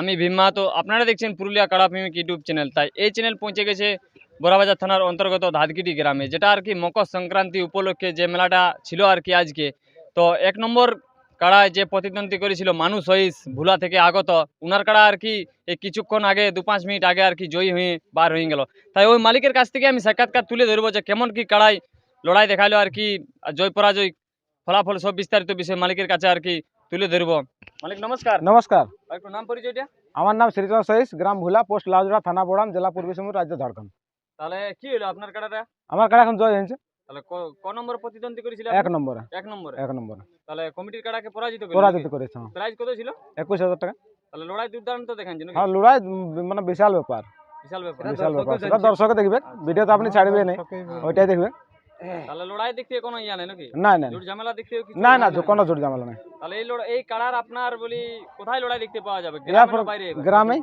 আমি ভীমা। তো আপনারা দেখছেন পুরুলিয়া কাড়া প্রেমিক ইউটিউব চ্যানেল। তাই এই চ্যানেল পৌঁছে গেছে বড়াবাজার থানার অন্তর্গত ধাদগিটি গ্রামে, যেটা আর কি মকর সংক্রান্তি উপলক্ষে যে মেলাটা ছিল আর কি আজকে। তো 1 নম্বর কাড়ায় যে প্রতিদ্বন্দ্বী করেছিল মানুষ হইস ভুলা থেকে আগত, উনার কাড়া আর কি এই কিছুক্ষণ আগে 2-5 মিনিট আগে আর কি জয়ী হয়ে বার হয়ে গেল। তাই ওই মালিকের কাছ থেকে আমি সাক্ষাৎকার তুলে ধরবো যে কেমন কি কাড়াই লড়াই দেখালো আর কি, জয় পরাজয় ফলাফল সব বিস্তারিত বিষয় মালিকের কাছে আর কি তুলে ধরবো। মালিক নমস্কার। নমস্কার, আর একটু নাম পরিচয়টা। আমার নাম শ্রীচন্দ্র সহিস, গ্রাম ভুলা, পোস্ট লাউজড়া, থানা বোড়াম, জেলা পূর্বী সিংভূম, রাজ্য ঝাড়খণ্ড। তাহলে কি হলো আপনার কাড়াটা? আমার কাড়া এখন জয় হয়েছে তাহলে ক নম্বর প্রতিদ্বন্দ্বী করেছিল? 1 নম্বরে। 1 নম্বরে। 1 নম্বরে তাহলে কমিটির কাড়াকে পরাজিত পরাজিত করেছে। প্রাইজ কত ছিল? 21,000 টাকা। তাহলে লড়াই দুর্দান্ত দেখাচ্ছে নাকি? হ্যাঁ, লড়াই মানে বিশাল ব্যাপার, বিশাল ব্যাপার। বিশাল ব্যাপার। সেটা দর্শকে দেখবে, ভিডিও তো আপনি ছাড়বে না, ওইটাই দেখবে। তাহলে লড়াই দেখতে কোনো ইয়া নেই নাকি? না না জোর ঝামেলা দেখতে না না, কোনো জোর ঝামেলা নেই। তাহলে এই কাড়ার আপনার বলি কোথায় লড়াই দেখতে পাওয়া যাবে? গ্রামে না বাইরে? গ্রামে।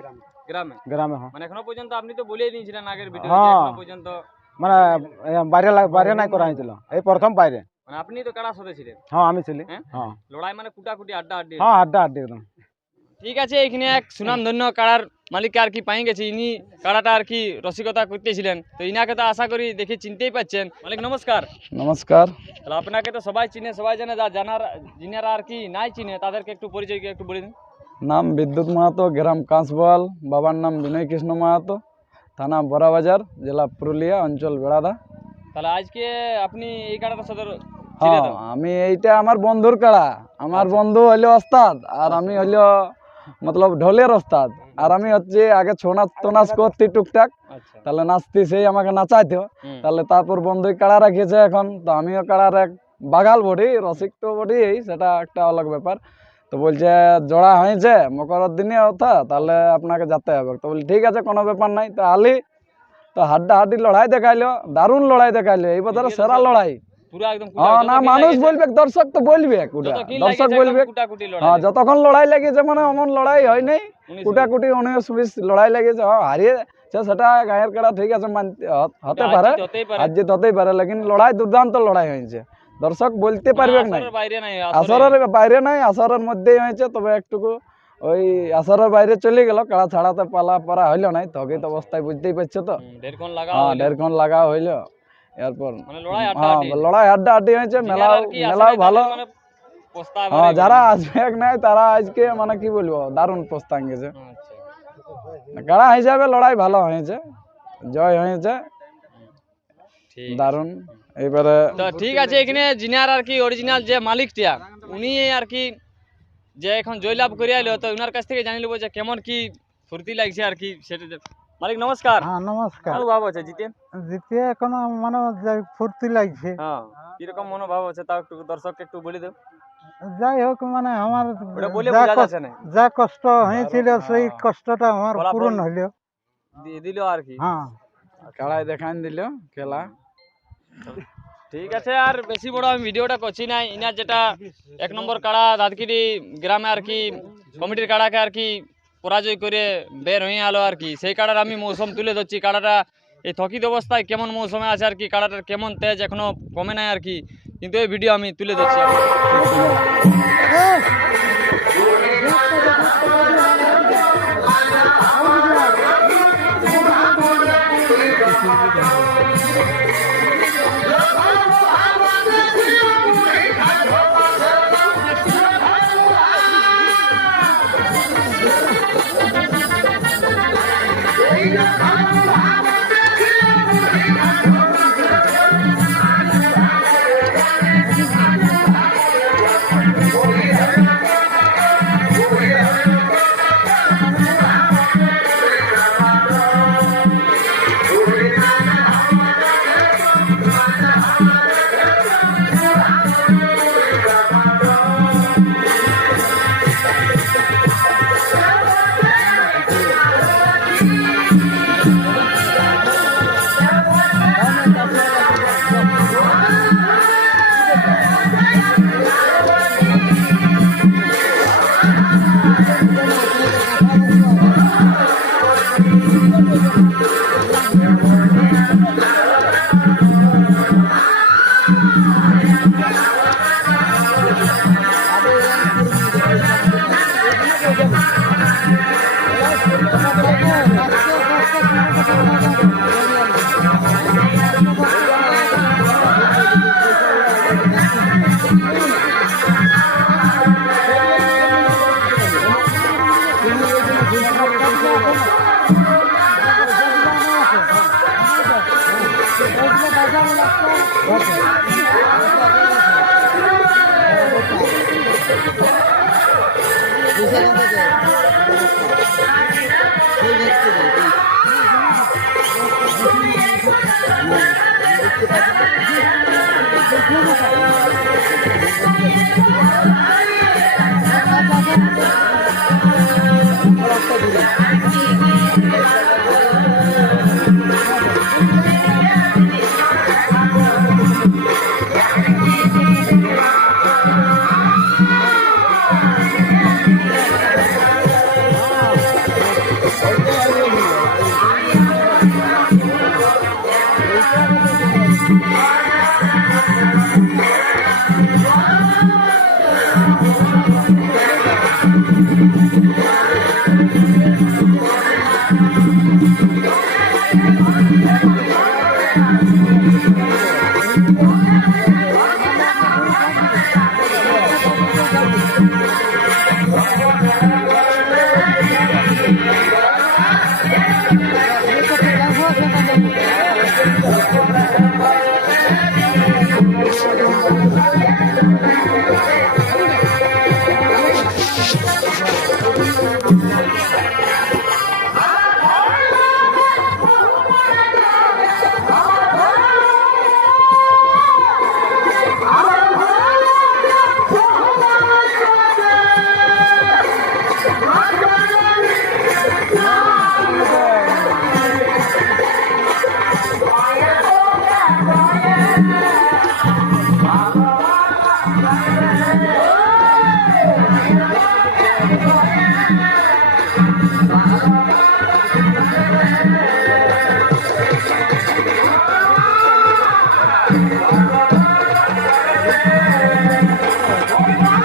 গ্রামে। গ্রামে, হ্যাঁ। মানে এখনো পর্যন্ত আপনি তো বলেই দিয়েছিলেন আগের ভিডিও হ্যাঁ। এখনো পর্যন্ত মানে বাইরে নাই করা হয়েছিল, এই প্রথম বাইরে। মানে আপনি তো কাড়া সাথে ছিলেন? হ্যাঁ, আমি ছিলি। হ্যাঁ, লড়াই মানে কুটাকুটি আড্ডা আড্ডি। হ্যাঁ, আড্ডা আড্ডি একদম। ঠিক আছে, এখানে এক সুনামধন্য কাড়ার মালিককে আর কি পাই গেছি। ইনি কাড়াটা আর কি রসিকতা করতেছিলেন, তো ইনাকে তো আশা করি দেখে চিনতেই পাচ্ছেন। মালিক নমস্কার। নমস্কার। তাহলে আপনাকে তো সবাই চিনে, সবাই জানে, যা জানার যিনারা আর কি নাই চিনে তাদেরকে একটু পরিচয় একটু বলে দিন। নাম বিদ্যুৎ মাহাতো, গ্রাম কাঁসবল, বাবার নাম বিনয় কৃষ্ণ মাহাতো, থানা বড়াবাজার, জেলা পুরুলিয়া, অঞ্চল বেড়াদা। তাহলে আজকে আপনি এই কাড়াটা সদর? হ্যাঁ, আমি এইটা আমার বন্ধুর কাড়া। আমার বন্ধু হইলো ওস্তাদ, আর আমি হইলো মতলব ঢোলের ওস্তাদ। আর আমি হচ্ছে আগে ছৌ নাচ তো নাচ করতি টুকটাক, তাহলে নাচতি, সেই আমাকে নাচাইতো। তাহলে তারপর বন্ধুই কাড়া রাখিয়েছে এখন, তো আমিও কাড়ার এক বাগাল বডি, রসিক তো বডি, সেটা একটা আলাদা ব্যাপার। তো বলছে জোড়া হয়েছে মকরের দিনে ওঠা, তাহলে আপনাকে যেতে হবে। তো বলি ঠিক আছে, কোনো ব্যাপার নাই। তো আলি তো হাড্ডাহাড্ডি লড়াই দেখাইলো, দারুণ লড়াই দেখাইলো, এই বছর সেরা লড়াই। হ্যাঁ, না মানুষ বলবে, দর্শক তো বলবে, দর্শক বলবে। হ্যাঁ, যতক্ষণ লড়াই লেগেছে, মানে এমন লড়াই হয় নাই, কুটাকুটি 19-20 লড়াই লেগেছে। হ্যাঁ, হারিয়েছে সেটা গায়ের কাড়া, ঠিক আছে, হতে পারে, হার জিত হতেই পারে, লেকিন লড়াই দুর্দান্ত লড়াই হয়েছে। দর্শক বলতে পারবে না, আসরের বাইরে নাই, আসরের মধ্যেই হয়েছে। তবে একটুকু ওই আসরের বাইরে চলে গেল, কাড়া ছাড়াতে পালা পরা হইলো নাই, স্থগিত অবস্থায়, বুঝতেই পারছো তো। হ্যাঁ, 1.5 লাগা হইলো। এরপর লড়াই আড্ডাআড্ডি হয়েছে, মেলাও ভালো। হ্যাঁ, যারা আসবে নাই তারা আজকে মানে কি বলবো, দারুণ প্রস্তান গেছে। কাড়া হিসাবে লড়াই ভালো হয়েছে, জয় হয়েছে দারুণ। এবারে তো ঠিক আছে, এখানে জিনার আর কি অরিজিনাল যে মালিকটা, উনি আর কি যে এখন জয়লাভ করে আইলো, তো উনার কাছ থেকে জানি নেবো যে কেমন কি ফুর্তি লাগছে আর কি সেটা। মালিক নমস্কার। হ্যাঁ, নমস্কার। মনোভাব আছে জিতে? জিতে এখনো মানে ফুর্তি লাগছে। হ্যাঁ, কিরকম মনোভাব আছে তাও একটু দর্শককে একটু বলে দাও। যাই হোক, মানে আমার যা কষ্ট হয়েছিল, সেই কষ্টটা আমার পূরণ হইল, দিল আর কি। হ্যাঁ, কাড়াই দেখান দিল খেলা। ঠিক আছে, আর বেশি বড় আমি ভিডিওটা করছি না। ইনার যেটা 1 নম্বর কাড়া দাদগিরি গ্রামে আর কি কমিটির কাড়াকে আর কি পরাজয় করে বের হয়ে আলো আর কি, সেই কাড়ার আমি মৌসুম তুলে ধরছি। কাড়াটা এই থকিত অবস্থায় কেমন মৌসুমে আছে আর কি, কাড়াটার কেমন তেজ এখনো কমে নাই আর কি, কিন্তু এই ভিডিও আমি তুলে ধরছি। Thank you.